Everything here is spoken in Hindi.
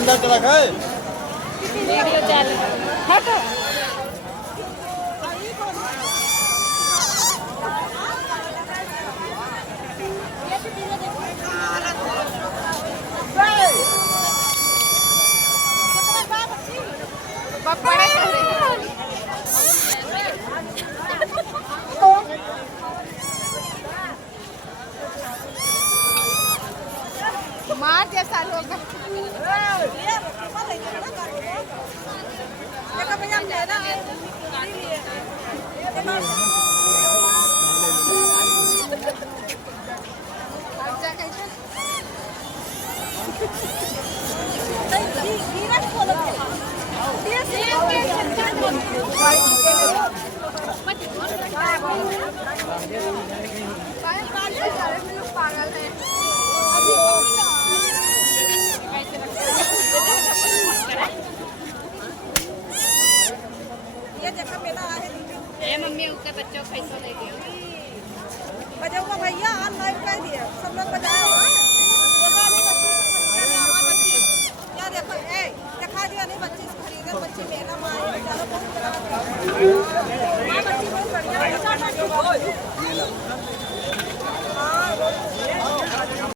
अंदर चला गए वीडियो चालू हटो मार जैसा लोग पागल है ये देखा मेला है ए मम्मी उसके बच्चों को पैसा दे दिया बजाऊंगा भैया ऑनलाइन कर दिया सब लोग बजाए हुआ क्या देखो ए दिखा दिया नहीं बच्चे खरीदे बच्चे मेला में आए चलो बहुत